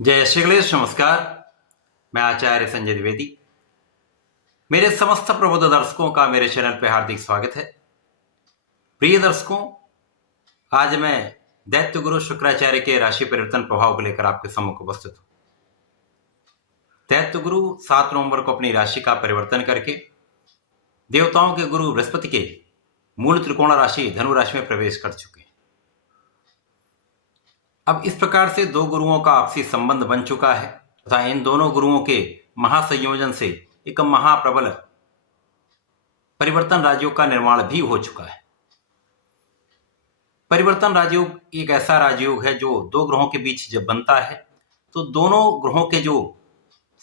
जय श्री गणेश। नमस्कार। मैं आचार्य संजय द्विवेदी। मेरे समस्त प्रबुद्ध दर्शकों का मेरे चैनल पर हार्दिक स्वागत है। प्रिय दर्शकों, आज मैं दैत्य गुरु शुक्राचार्य के राशि परिवर्तन प्रभाव को लेकर आपके सम्मुख उपस्थित हूं। दैत्य गुरु 7 नवंबर को अपनी राशि का परिवर्तन करके देवताओं के गुरु बृहस्पति के मूल त्रिकोण राशि धनु राशि में प्रवेश कर चुके हैं। अब इस प्रकार से दो गुरुओं का आपसी संबंध बन चुका है तथा इन दोनों गुरुओं के महासंयोजन से एक महाप्रबल परिवर्तन राजयोग का निर्माण भी हो चुका है। परिवर्तन राजयोग एक ऐसा राजयोग है जो दो ग्रहों के बीच जब बनता है तो दोनों ग्रहों के जो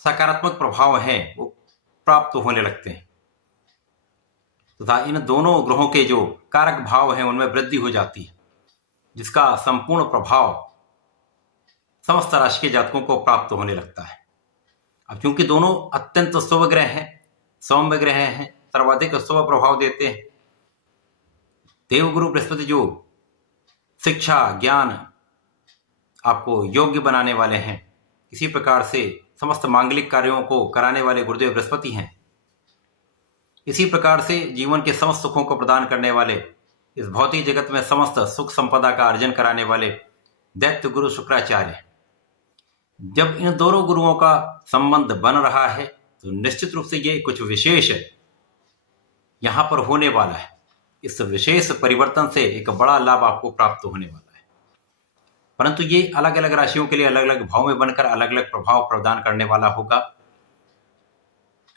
सकारात्मक प्रभाव हैं वो प्राप्त होने लगते हैं तथा इन दोनों ग्रहों के जो कारक भाव हैं उनमें वृद्धि हो जाती है, जिसका संपूर्ण प्रभाव समस्त राशि के जातकों को प्राप्त होने लगता है। अब क्योंकि दोनों अत्यंत शुभ ग्रह हैं, सौम्य ग्रह हैं, सर्वाधिक शुभ प्रभाव देते हैं। देवगुरु बृहस्पति जो शिक्षा ज्ञान आपको योग्य बनाने वाले हैं, इसी प्रकार से समस्त मांगलिक कार्यों को कराने वाले गुरुदेव बृहस्पति हैं। इसी प्रकार से जीवन के समस्त सुखों को प्रदान करने वाले, इस भौतिक जगत में समस्त सुख संपदा का अर्जन कराने वाले दैत्य गुरु शुक्राचार्य। जब इन दोनों गुरुओं का संबंध बन रहा है तो निश्चित रूप से ये कुछ विशेष यहां पर होने वाला है। इस विशेष परिवर्तन से एक बड़ा लाभ आपको प्राप्त होने वाला है, परंतु ये अलग अलग राशियों के लिए अलग अलग भाव में बनकर अलग अलग प्रभाव प्रदान करने वाला होगा।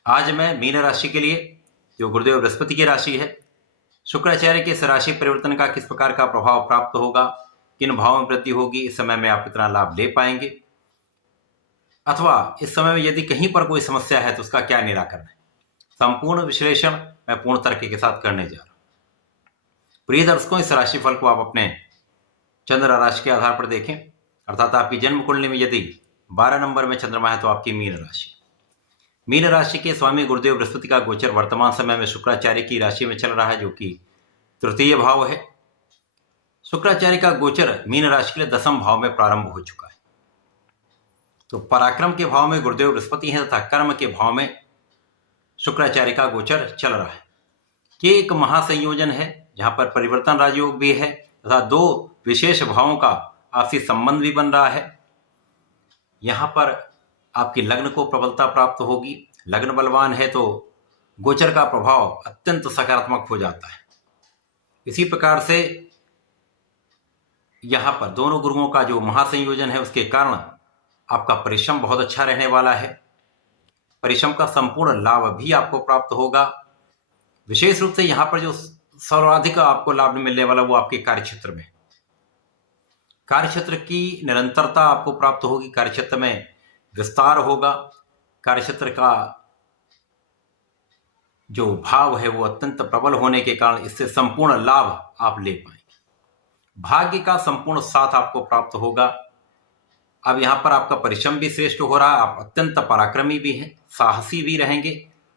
आज मैं मीन राशि के लिए, जो गुरुदेव बृहस्पति की राशि है, शुक्राचार्य के इस राशि परिवर्तन का किस प्रकार का प्रभाव प्राप्त होगा, किन भावों में वृद्धि होगी, इस समय में आप कितना लाभ ले पाएंगे, अथवा इस समय में यदि कहीं पर कोई समस्या है तो उसका क्या निराकरण है, संपूर्ण विश्लेषण मैं पूर्ण तर्क के साथ करने जा रहा हूं। प्रिय दर्शकों, इस राशिफल को आप अपने चंद्र राशि के आधार पर देखें, अर्थात आपकी जन्म कुंडली में यदि 12 नंबर में चंद्रमा है तो आपकी मीन राशि। मीन राशि के स्वामी गुरुदेव बृहस्पति का गोचर वर्तमान समय में शुक्राचार्य की राशि में चल रहा है, जो कि तृतीय भाव है। शुक्राचार्य का गोचर मीन राशि के लिए 10वें भाव में प्रारंभ हो चुका है। तो पराक्रम के भाव में गुरुदेव बृहस्पति हैं तथा कर्म के भाव में शुक्राचार्य का गोचर चल रहा है। ये एक महासंयोजन है जहां पर परिवर्तन राजयोग भी है तथा दो विशेष भावों का आपसी संबंध भी बन रहा है। यहां पर आपकी लग्न को प्रबलता प्राप्त होगी। लग्न बलवान है तो गोचर का प्रभाव अत्यंत सकारात्मक हो जाता है। इसी प्रकार से यहां पर दोनों गुरुओं का जो महासंयोजन है उसके कारण आपका परिश्रम बहुत अच्छा रहने वाला है। परिश्रम का संपूर्ण लाभ भी आपको प्राप्त होगा। विशेष रूप से यहां पर जो सर्वाधिक आपको लाभ मिलने वाला वो आपके कार्यक्षेत्र में, कार्यक्षेत्र की निरंतरता आपको प्राप्त होगी, कार्यक्षेत्र में विस्तार होगा, कार्यक्षेत्र का जो भाव है वो अत्यंत प्रबल होने के कारण इससे संपूर्ण लाभ आप ले पाएंगे। भाग्य का संपूर्ण साथ आपको प्राप्त होगा। अब यहां पर आपका परिश्रम भी श्रेष्ठ हो रहा है, आप अत्यंत पराक्रमी भी हैं, साहसी भी रहेंगे,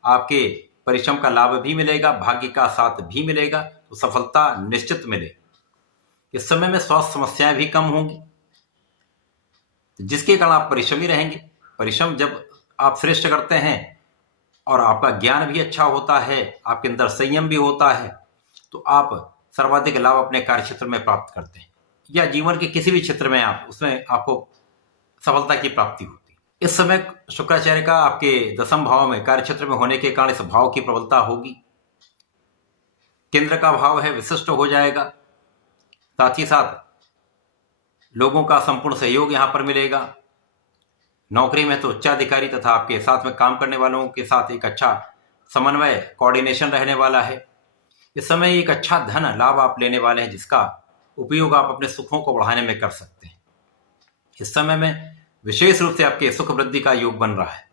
आपके परिश्रम का लाभ भी मिलेगा, भाग्य का साथ भी मिलेगा, तो सफलता निश्चित मिलेगी। इस समय में स्वास्थ्य समस्याएं भी कम होंगी, जिसके कारण आप परिश्रमी रहेंगे। परिश्रम जब आप श्रेष्ठ करते हैं और आपका ज्ञान भी अच्छा होता है, आपके अंदर संयम भी होता है, तो आप सर्वाधिक लाभ अपने कार्यक्षेत्र में प्राप्त करते हैं, या जीवन के किसी भी क्षेत्र में आप उसमें आपको सफलता की प्राप्ति होती है। इस समय शुक्राचार्य का आपके 10वें भाव में कार्यक्षेत्र में होने के कारण इस भाव की प्रबलता होगी। केंद्र का भाव है, विशिष्ट हो जाएगा। साथ ही साथ लोगों का संपूर्ण सहयोग यहां पर मिलेगा। नौकरी में तो उच्चाधिकारी तथा आपके साथ में काम करने वालों के साथ एक अच्छा समन्वय, कोऑर्डिनेशन रहने वाला है। इस समय एक अच्छा धन लाभ आप लेने वाले हैं, जिसका उपयोग आप अपने सुखों को बढ़ाने में कर सकते हैं। इस समय में विशेष रूप से आपके सुख वृद्धि का योग बन रहा है।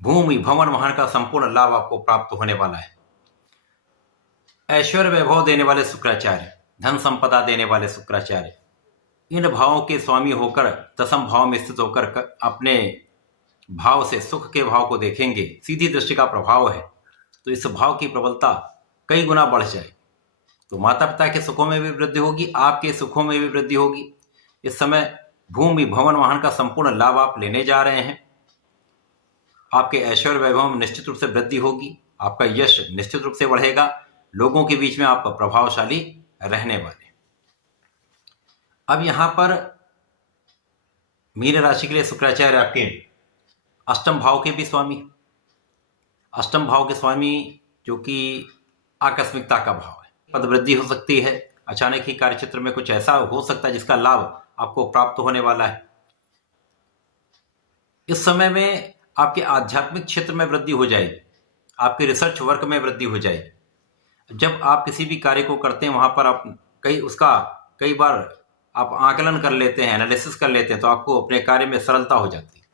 भूमि भवन वाहन का संपूर्ण लाभ आपको प्राप्त होने वाला है। ऐश्वर्य वैभव देने वाले शुक्राचार्य, धन संपदा देने वाले शुक्राचार्य, इन भावों के स्वामी होकर 10वें भाव में स्थित होकर अपने भाव से सुख के भाव को देखेंगे। सीधी दृष्टि का प्रभाव है तो इस भाव की प्रबलता कई गुना बढ़ जाए, तो माता पिता के सुखों में भी वृद्धि होगी, आपके सुखों में भी वृद्धि होगी। इस समय भूमि भवन वाहन का संपूर्ण लाभ आप लेने जा रहे हैं। आपके ऐश्वर्य वैभव में निश्चित रूप से वृद्धि होगी। आपका यश निश्चित रूप से बढ़ेगा। लोगों के बीच में आप प्रभावशाली रहने वाले। अब यहां पर मीन राशि के लिए शुक्राचार्य आपके अष्टम भाव के भी स्वामी, अष्टम भाव के स्वामी जो कि आकस्मिकता का भाव है। पद वृद्धि हो सकती है, अचानक ही कार्यक्षेत्र में कुछ ऐसा हो सकता है जिसका लाभ आपको प्राप्त होने वाला है। इस समय में आपके आध्यात्मिक क्षेत्र में वृद्धि हो जाएगी, आपके रिसर्च वर्क में वृद्धि हो जाएगी। जब आप किसी भी कार्य को करते हैं वहां पर आप कई बार आप आकलन कर लेते हैं, एनालिसिस कर लेते हैं, तो आपको अपने कार्य में सरलता हो जाती है।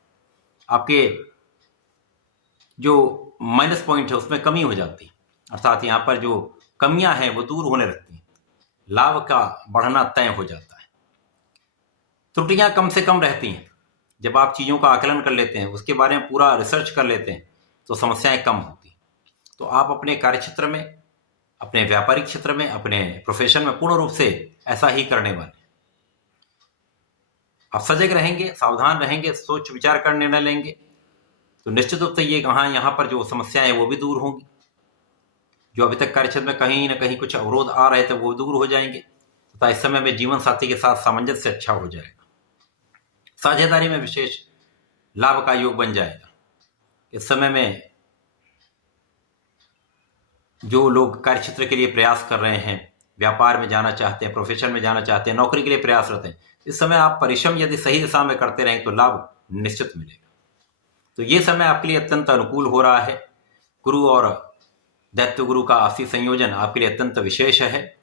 आपके जो माइनस पॉइंट है उसमें कमी हो जाती है, अर्थात यहाँ पर जो कमियां हैं वो दूर होने लगती हैं, लाभ का बढ़ना तय हो जाता है। त्रुटियां कम से कम रहती हैं। जब आप चीज़ों का आकलन कर लेते हैं, उसके बारे में पूरा रिसर्च कर लेते हैं, तो समस्याएं कम होती हैं। तो आप अपने कार्यक्षेत्र में, अपने व्यापारिक क्षेत्र में, अपने प्रोफेशन में पूर्ण रूप से ऐसा ही करने वाले। आप सजग रहेंगे, सावधान रहेंगे, सोच विचार कर निर्णय लेंगे, तो निश्चित रूप से ये यहाँ पर जो समस्याएं हैं वो भी दूर होंगी। जो अभी तक कार्यक्षेत्र में कहीं ना कहीं कुछ अवरोध आ रहे थे वो दूर हो जाएंगे तथा इस समय में जीवन साथी के साथ सामंजस्य अच्छा हो जाएगा। साझेदारी में विशेष लाभ का योग बन जाएगा। इस समय में जो लोग कार्यक्षेत्र के लिए प्रयास कर रहे हैं, व्यापार में जाना चाहते हैं, प्रोफेशन में जाना चाहते हैं, नौकरी के लिए प्रयासरत हैं, इस समय आप परिश्रम यदि सही दिशा में करते रहें तो लाभ निश्चित मिलेगा। तो ये समय आपके लिए अत्यंत अनुकूल हो रहा है। गुरु और दैत्य गुरु का आपसी संयोजन आपके लिए अत्यंत विशेष है।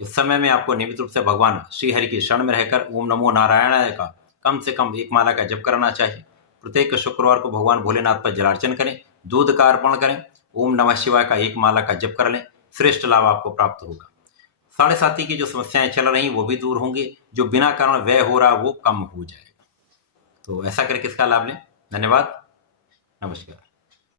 इस समय में आपको नियमित रूप से भगवान श्रीहरि की शरण में रहकर ओम नमो नारायणाय का कम से कम 1 माला का जप करना चाहिए। प्रत्येक शुक्रवार को भगवान भोलेनाथ पर जलार्चन करें, दूध का अर्पण करें, ओम नमः शिवाय का 1 माला का जप कर लें, श्रेष्ठ लाभ आपको प्राप्त होगा। 7.5 की जो समस्याएं चल रही वो भी दूर होंगी, जो बिना कारण व्यय हो रहा वो कम हो जाएगा। तो ऐसा करके इसका लाभ लें। धन्यवाद, नमस्कार।